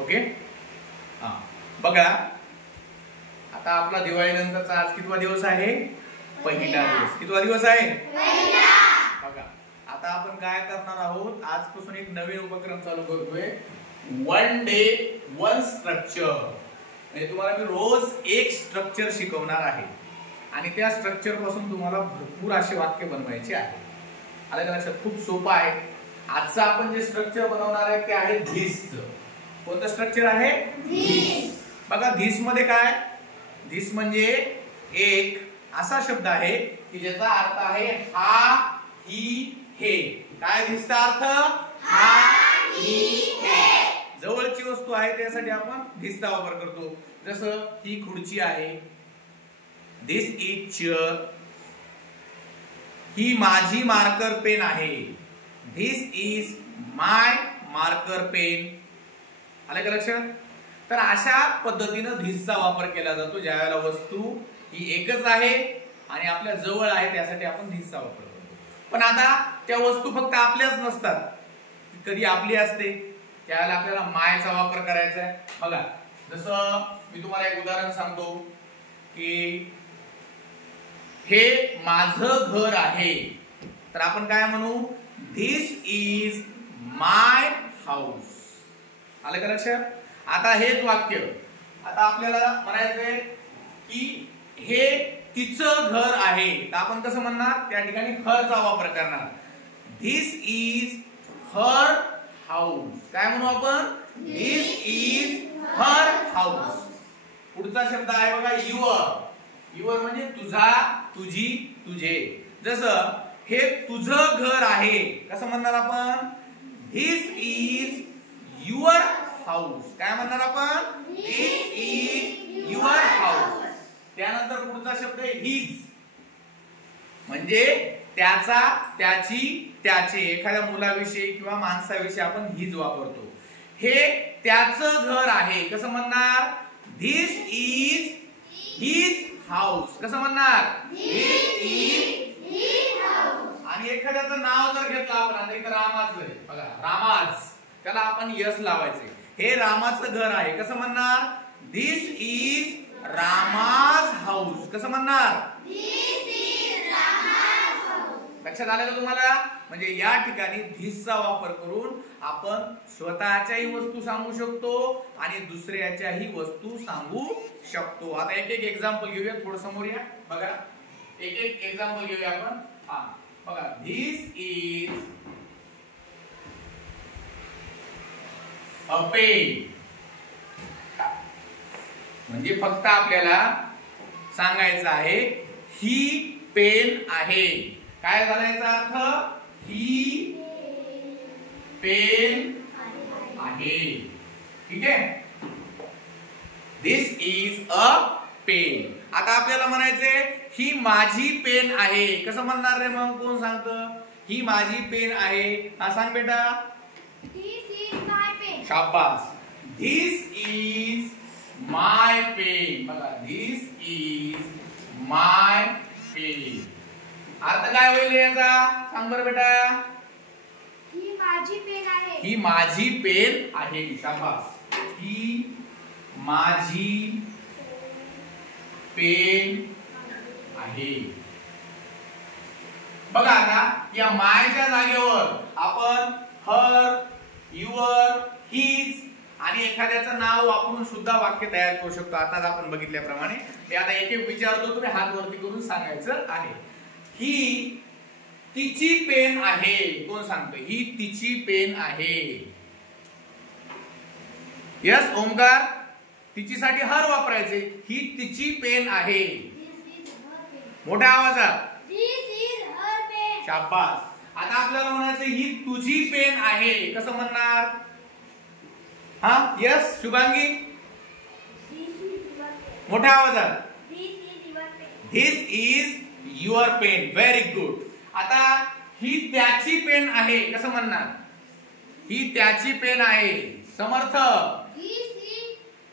Okay. हा बघा, आता आपला दिवाळी नंतरचा आज कितवा दिवस आहे? पहिला दिवस. कितवा दिवस आहे? पहिला. बघा आता आपण काय करणार आहोत, आजपासून एक नवीन उपक्रम चालू करतोय, वन डे वन स्ट्रक्चर. म्हणजे तुम्हाला मी रोज एक स्ट्रक्चर शिकवणार आहे आणि त्या स्ट्रक्चर पासून तुम्हाला भरपूर असे वाक्य बनवायचे आहे. आलं का लक्षात? खूप सोपं आहे. आजचं आपण जे स्ट्रक्चर बनवणार आहे ते आहे धिसचं. कोणतं स्ट्रक्चर आहे? धिस. बघा धिस मध्ये काय? धिस म्हणजे एक असा शब्द आहे की ज्याचा अर्थ आहे हा, ही, हे. काय धिसचा अर्थ? हा, ही, हे. जवळची वस्तू आहे त्यासाठी आपण धिसचा वापर करतो. जसं ही खुर्ची आहे, दिस इज चेअर. ही माझी मार्कर पेन आहे, दिस इज माय मार्कर पेन. आलं का लक्षात? तर अशा पद्धतीनं धिसचा वापर केला जातो ज्यावेळेला वस्तू ही एकच आहे आणि आपल्या जवळ आहे त्यासाठी आपण धिसचा वापर करतो. पण आता त्या वस्तू फक्त आपल्याच नसतात, कधी आपली असते, त्यावेळेला आपल्याला मायचा वापर करायचा आहे. बघा जसं मी तुम्हाला एक उदाहरण सांगतो की हे माझं घर आहे, तर आपण काय म्हणू? दिस इज माय हाऊस. आलं का लक्षात? आता हेच वाक्य आता आपल्याला म्हणायचंय की हे तिचं घर आहे, तर आपण कसं म्हणणार? त्या ठिकाणी हरचा वापर करणार. दिस इज हर हाऊस. काय म्हणू आपण? दिस इज हर हाऊस. पुढचा शब्द आहे बघा युअर. युअर म्हणजे तुझा, तुझी, तुझे. जसं हे तुझं घर आहे, कसं म्हणणार आपण? दिस इज युअर हाऊस. काय म्हणणार आपण? दिस इज युअर हाऊस. त्यानंतर पुढचा शब्द आहे हिज. म्हणजे त्याचा, त्याची, त्याचे. एखाद्या मुलाविषयी किंवा माणसाविषयी आपण हिज वापरतो. हे त्याचं घर आहे, कसं म्हणणार? दिस इज हिज हाऊस. कसं म्हणणार? दिस इज हिज हाऊस. आणि एखाद्याचं नाव जर घेतलं आपण, आता इथं रामाचं आहे बघा, रामाज, त्याला आपण यस लावायचे. हे रामाचं घर आहे, कसं म्हणणार? दिस इज रामाज हाऊस. कसं म्हणणार? दिस इज रामाज हाऊस. लक्षात आलं का तुम्हाला? म्हणजे या ठिकाणी धिसचा वापर करून आपण स्वतःच्याही वस्तू सांगू शकतो आणि दुसऱ्याच्याही वस्तू सांगू शकतो. आता एक एक एक्झाम्पल घेऊया. थोडं समोर या. बघा एक एक एक्झाम्पल घेऊया आपण. हा बघा, धिस इज अ पेन. म्हणजे फक्त आपल्याला सांगायचं आहे ही पेन आहे. काय झाला याचा अर्थ? ही पेन आहे. ठीक आहे. दिस इज अ पेन. आता आपल्याला म्हणायचंय ही माझी पेन आहे. कसं म्हणणार रे मग? कोण सांगतं? ही माझी पेन आहे. हा सांग बेटा. दिस इज माय पेन. शाबास. दिस इज माय पेन. बघा दिस इज माय पेन. अर्थ काय होईल याचा? सांग बरं बेटा. ही माझी पेन आहे. ही माझी पेन आहे. शाबास. ही माझी पेन आहे. बघा आता या मायच्या जागेवर आपण हर, युअर, हिज आणि एखाद्याचं नाव वापरून सुद्धा वाक्य तयार करू शकतो. आताच आपण बघितल्याप्रमाणे. मी आता एक एक विचारतो, तुम्ही हात वरती करून सांगायचं आहे. ही तिची पेन आहे. कोण सांगतो? ही तिची पेन आहे. यस ओमकार. तिचीसाठी हर वापरायचे. ही तिची पेन आहे. मोठ्या आवाजात. This is her pen. शाबास. आता आपल्याला म्हणायचं ही तुझी पेन आहे. कसं म्हणणार? हा यस शुभांगी. मोठ्या आवाजात. This is your pen. Very good. आता ही त्याची पेन आहे. कसं म्हणणार? ही त्याची पेन आहे. समर्थ.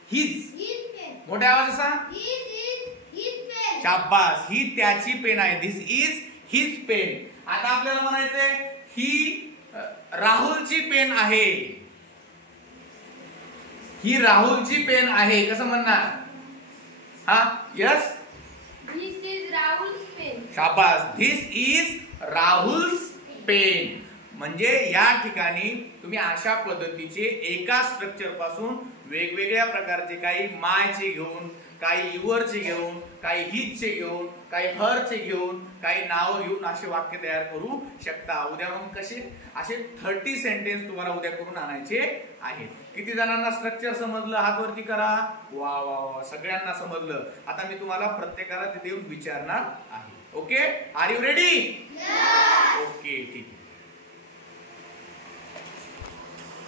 हिज. मोठ्या आवाजात सांग. शाबास. ही त्याची पेन आहे. दिस इज हिज पेन. आता आपल्याला म्हणायचंय ही राहुलची पेन आहे. ही राहुलची पेन आहे कसं म्हणणार? हा yes, This is Rahul's pen. शाबास. This is Rahul's pen. म्हणजे या ठिकाणी तुम्ही अशा पद्धतीचे एका स्ट्रक्चर पासून वेगवेगळ्या प्रकारचे काही मायचे घेऊन, काही युवरचे घेऊन, काही हिजचे घेऊन, काही हरचे घेऊन, काही नाव घेऊन असे वाक्य तयार करू शकता. उद्या मग कसे असे 30 सेंटेन्स तुम्हाला उद्या करून आणायचे आहेत. किती जणांना स्ट्रक्चर समजलं? हात वरती करा. वा वा वा, सगळ्यांना समजलं. आता मी तुम्हाला प्रत्येकाला तिथे येऊन विचारणार आहे. Okay, are you ready? Okay, ठीक आहे.